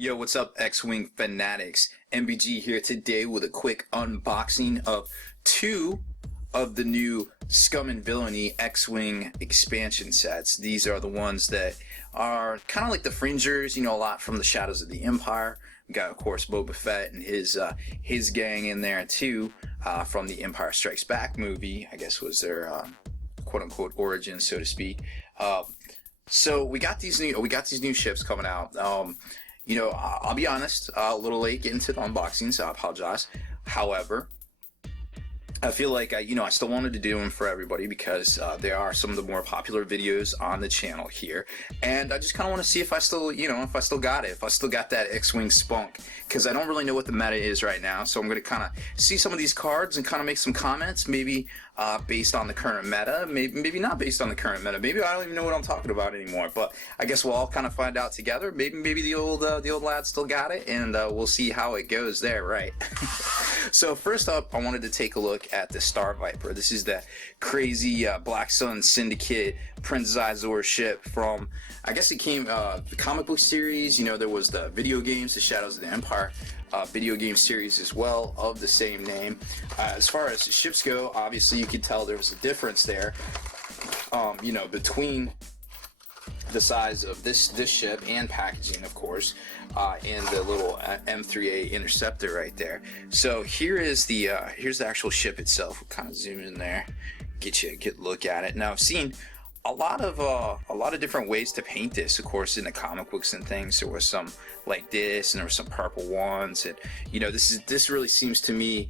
Yo, what's up, X-Wing fanatics? MBG here today with a quick unboxing of two of the new Scum and Villainy X-Wing expansion sets. These are the ones that are kind of like the fringers, you know, a lot from the Shadows of the Empire. We got, of course, Boba Fett and his gang in there too, from the Empire Strikes Back movie. I guess was their quote-unquote origin, so to speak. So we got these new ships coming out. You know, I'll be honest, a little late getting to the unboxing, so I apologize. However, I feel like I still wanted to do them for everybody because they are some of the more popular videos on the channel here, and I just kind of want to see if I still, if I still got it, if I still got that X-Wing spunk, because I don't really know what the meta is right now. So I'm going to kind of see some of these cards and kind of make some comments, maybe based on the current meta, maybe not based on the current meta. Maybe I don't even know what I'm talking about anymore. But I guess we'll all kind of find out together. Maybe the old lad still got it, and we'll see how it goes there, right? So first up, I wanted to take a look at the Star Viper. This is the crazy Black Sun Syndicate Prince Zizor ship from, I guess it came, the comic book series. You know, there was the video games, the Shadows of the Empire video game series as well of the same name. As far as the ships go, obviously you could tell there was a difference there, between the size of this ship and packaging, of course, and the little M3A Interceptor right there. So here's the actual ship itself. We'll kind of zoom in there, get you a good look at it. Now I've seen a lot of different ways to paint this, of course, in the comic books and things. There was some like this, and there were some purple ones, and this really seems to me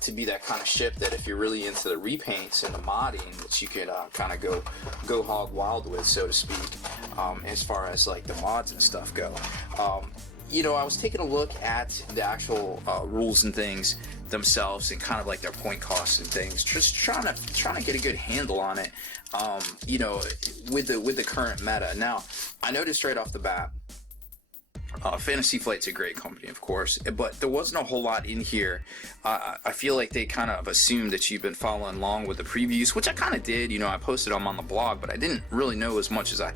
to be that kind of ship that if you're really into the repaints and the modding, that you could kind of go hog wild with, so to speak, as far as like the mods and stuff go. I was taking a look at the actual rules and things themselves, and kind of like their point costs and things, just trying to get a good handle on it. With the current meta. Now, I noticed right off the bat, Fantasy Flight's a great company, of course, but there wasn't a whole lot in here. I feel like they kind of assumed that you've been following along with the previews, which I kind of did. I posted them on the blog, but I didn't really know as much as I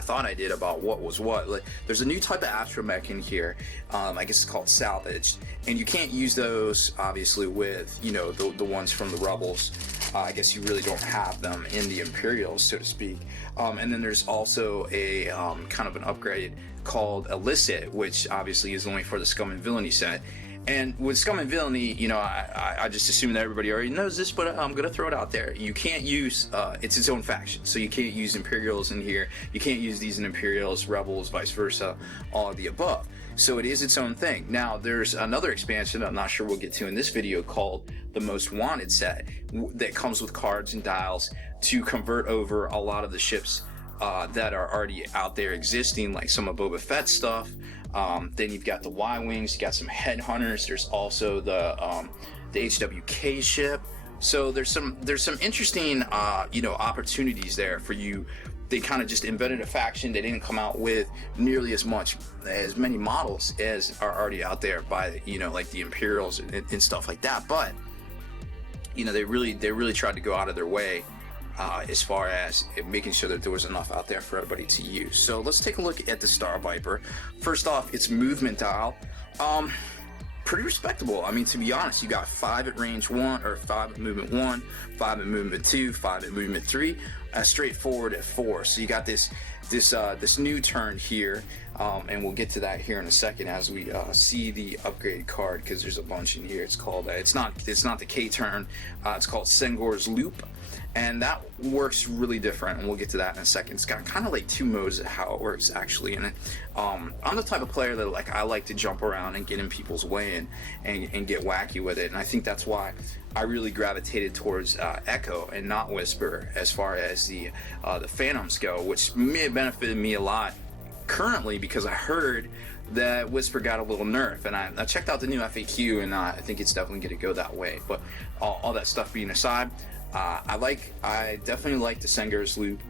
thought I did about what was what. Like, there's a new type of astromech in here. I guess it's called salvage, and you can't use those obviously with the ones from the Rebels. I guess you really don't have them in the Imperials, so to speak. And then there's also a kind of an upgrade called Illicit, which obviously is only for the Scum and Villainy set. And with Scum and Villainy, I just assume that everybody already knows this, but I'm gonna throw it out there. You can't use it's its own faction, so you can't use Imperials in here. You can't use these in Imperials, Rebels, vice versa, all of the above. So it is its own thing. Now there's another expansion I'm not sure we'll get to in this video called the Most Wanted set that comes with cards and dials to convert over a lot of the ships that are already out there existing, like some of Boba Fett's stuff. Then you've got the Y-Wings, you got some Headhunters. There's also the HWK ship. So there's some interesting opportunities there for you. They kind of just invented a faction. They didn't come out with nearly as many models as are already out there by like the Imperials and stuff like that. But they really tried to go out of their way as far as making sure that there was enough out there for everybody to use. So let's take a look at the Star Viper. First off, its movement dial, pretty respectable. I mean, to be honest, you got 5 at range 1, or 5 at movement 1, 5 at movement 2, 5 at movement 3, straightforward at 4. So you got this new turn here, and we'll get to that here in a second as we see the upgrade card, because there's a bunch in here. It's called it's not the K turn. It's called Sengor's Loop, and that works really different, and we'll get to that in a second. It's got kind of like 2 modes of how it works actually. And I'm the type of player that I like to jump around and get in people's way and get wacky with it, and I think that's why I really gravitated towards Echo and not Whisper as far as the Phantoms go, which may have benefited me a lot currently, because I heard that Whisper got a little nerf, and I checked out the new FAQ, and I think it's definitely going to go that way. But all that stuff being aside, I definitely like the Sengor's Loop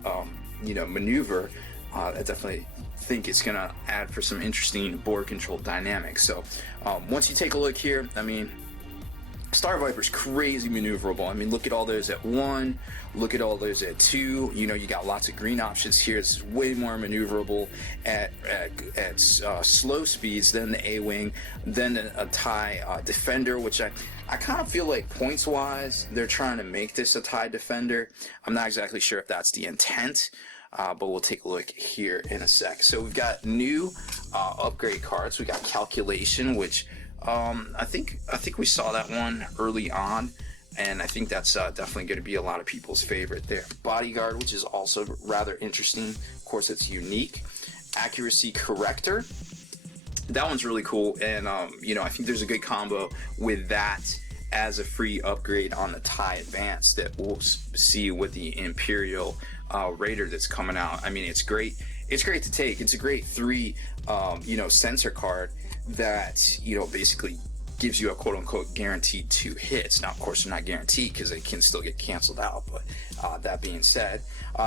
maneuver. I definitely think it's going to add for some interesting board control dynamics. So once you take a look here, I mean, Star Viper's crazy maneuverable. I mean, look at all those at 1, look at all those at 2. You know, you got lots of green options here. It's way more maneuverable at slow speeds than the A-Wing, than a TIE Defender, which I kind of feel like points-wise, they're trying to make this a TIE Defender. I'm not exactly sure if that's the intent, but we'll take a look here in a sec. So we've got new upgrade cards. We got Calculation, which I think we saw that one early on, and I think that's definitely going to be a lot of people's favorite there. Bodyguard, which is also rather interesting. Of course, it's unique. Accuracy Corrector. That one's really cool, and you know, I think there's a good combo with that as a free upgrade on the TIE Advance that we'll see with the Imperial Raider that's coming out. I mean, it's great. It's great to take. It's a great 3 you know, sensor card that, you know, basically gives you a quote-unquote guaranteed 2 hits. Now, of course, they're not guaranteed because they can still get canceled out, but that being said,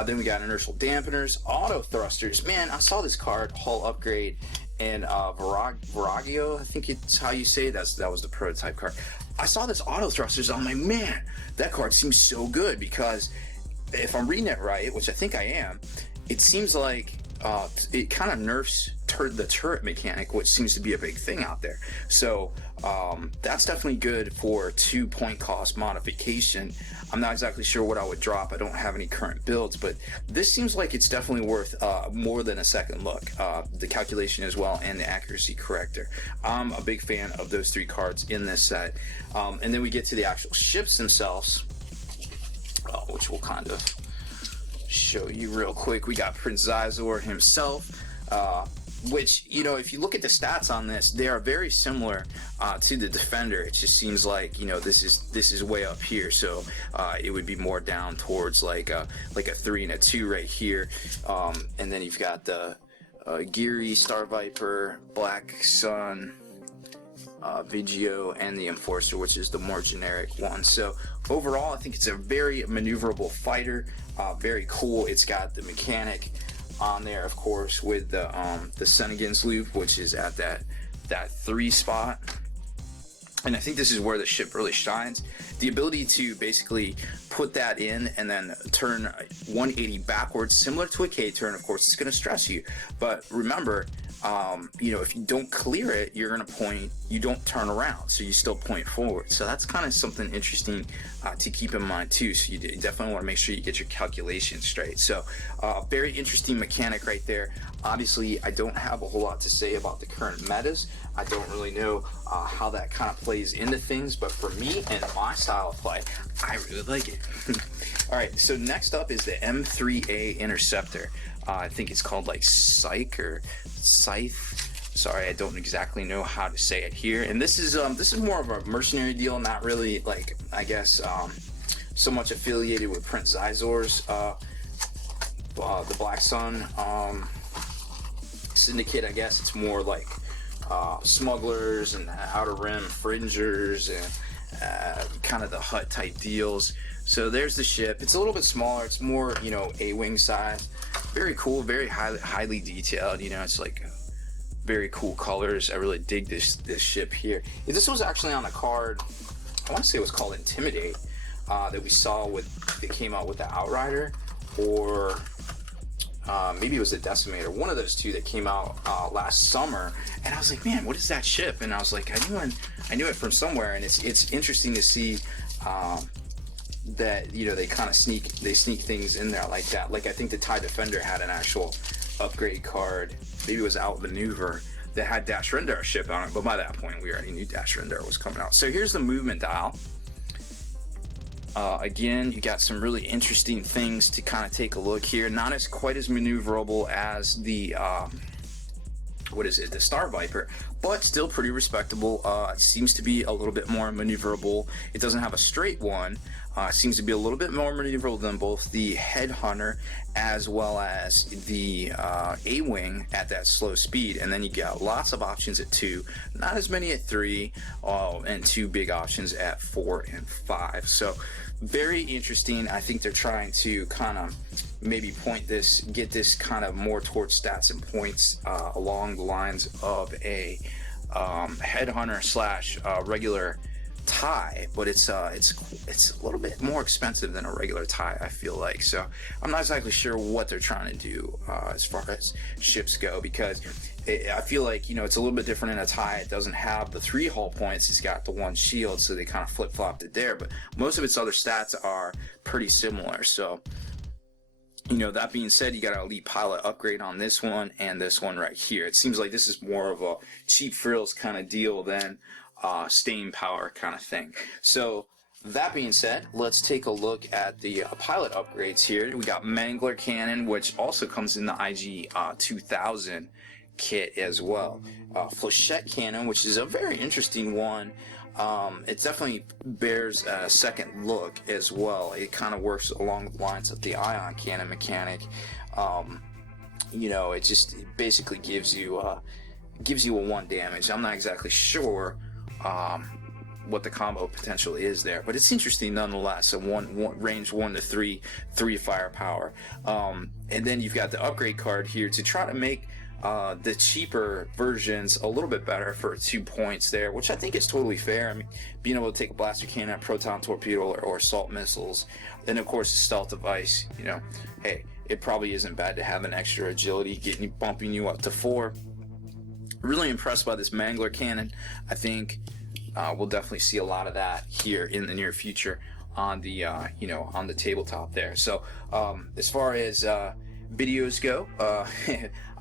then we got inertial dampeners, auto thrusters. Man, I saw this card, hull upgrade, and Virago, I think it's how you say it. That was the prototype card. I saw this auto thrusters, I'm like, man, that card seems so good, because if I'm reading it right, which I think I am, it seems like it kind of nerfs the turret mechanic, which seems to be a big thing out there. So that's definitely good for 2 point cost modification. I'm not exactly sure what I would drop. I don't have any current builds, but this seems like it's definitely worth more than a second look. The Calculation as well, and the Accuracy Corrector. I'm a big fan of those 3 cards in this set. And then we get to the actual ships themselves, which we'll kind of show you real quick. We got Prince Zizor himself, which, you know, if you look at the stats on this, they are very similar to the Defender. It just seems like, you know, this is way up here, so it would be more down towards like a 3 and a 2 right here. And then you've got the Geary, Star Viper, Black Sun, Vigio, and the Enforcer, which is the more generic one. So overall, I think it's a very maneuverable fighter. Very cool. It's got the mechanic on there, of course, with the Senegans loop, which is at that 3 spot. And I think this is where the ship really shines. The ability to basically put that in and then turn 180 backwards, similar to a K-turn. Of course, it's going to stress you. But remember, you know, if you don't clear it, you're going to point, you don't turn around, so you still point forward. So that's kind of something interesting to keep in mind too. So you definitely want to make sure you get your calculations straight. So very interesting mechanic right there. Obviously, I don't have a whole lot to say about the current metas. I don't really know how that kind of plays into things, but for me and my style of play, I really like it. All right, so next up is the M3A Interceptor. I think it's called like Scythe or Scythe. Sorry, I don't exactly know how to say it here. And this is more of a mercenary deal, not really like, I guess, so much affiliated with Prince Zizor's the Black Sun Syndicate. I guess it's more like smugglers and Outer Rim fringers and kind of the hut type deals. So there's the ship. It's a little bit smaller. It's more, you know, A-wing size. Very cool, very highly detailed. You know, it's like very cool colors. I really dig this ship here. This was actually on a card, I want to say it was called Intimidate, that we saw that came out with the Outrider, or maybe it was the Decimator, one of those two that came out last summer. And I was like, man, what is that ship? And I was like, I knew it from somewhere. And it's interesting to see that, you know, they kind of sneak things in there like that. Like, I think the TIE Defender had an actual upgrade card, maybe it was Outmaneuver, that had Dash Rendar ship on it, but by that point we already knew Dash Rendar was coming out. So here's the movement dial. Again, you got some really interesting things to kind of take a look here. Not as quite as maneuverable as the the Star Viper, but still pretty respectable. It seems to be a little bit more maneuverable. It doesn't have a straight one. It seems to be a little bit more maneuverable than both the Headhunter as well as the A-Wing at that slow speed. And then you got lots of options at 2, not as many at 3, and 2 big options at 4 and 5. So very interesting. I think they're trying to kind of maybe get this kind of more towards stats and points along the lines of a Headhunter / regular tie, but it's a little bit more expensive than a regular tie, I feel like. So I'm not exactly sure what they're trying to do as far as ships go, because I feel like, you know, it's a little bit different in a tie. It doesn't have the 3 hull points, it's got the 1 shield, so they kind of flip-flopped it there, but most of its other stats are pretty similar. So, you know, that being said, you got an elite pilot upgrade on this one and this one right here. It seems like this is more of a cheap frills kind of deal than staying power kind of thing. So that being said, let's take a look at the pilot upgrades here. We got Mangler Cannon, which also comes in the IG 2000 kit as well. Flechette Cannon, which is a very interesting one. It definitely bears a second look as well. It kind of works along the lines of the ion cannon mechanic. You know, it basically gives you a 1 damage. I'm not exactly sure what the combo potential is there, but it's interesting nonetheless. A range 1 to 3 firepower. And then you've got the upgrade card here to try to make the cheaper versions a little bit better for 2 points there, which I think is totally fair. I mean, being able to take a blaster cannon, a proton torpedo, or assault missiles, and of course a stealth device, you know, hey, it probably isn't bad to have an extra agility, bumping you up to 4. Really impressed by this Mangler Cannon. I think we'll definitely see a lot of that here in the near future on the you know, on the tabletop there. So as far as videos go,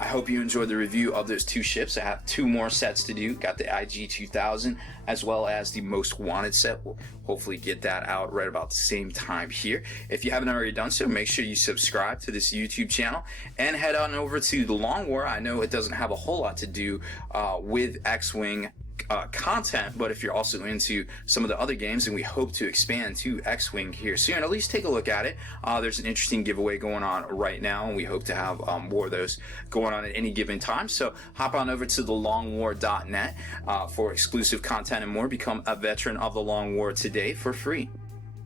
I hope you enjoyed the review of those 2 ships. I have 2 more sets to do. Got the IG 2000 as well as the Most Wanted set. We'll hopefully get that out right about the same time here. If you haven't already done so, make sure you subscribe to this YouTube channel and head on over to the Long War. I know it doesn't have a whole lot to do with X-Wing content, but if you're also into some of the other games, and we hope to expand to X-Wing here soon, at least take a look at it. There's an interesting giveaway going on right now, and we hope to have more of those going on at any given time. So hop on over to thelongwar.net for exclusive content and more. Become a veteran of the Long War today for free.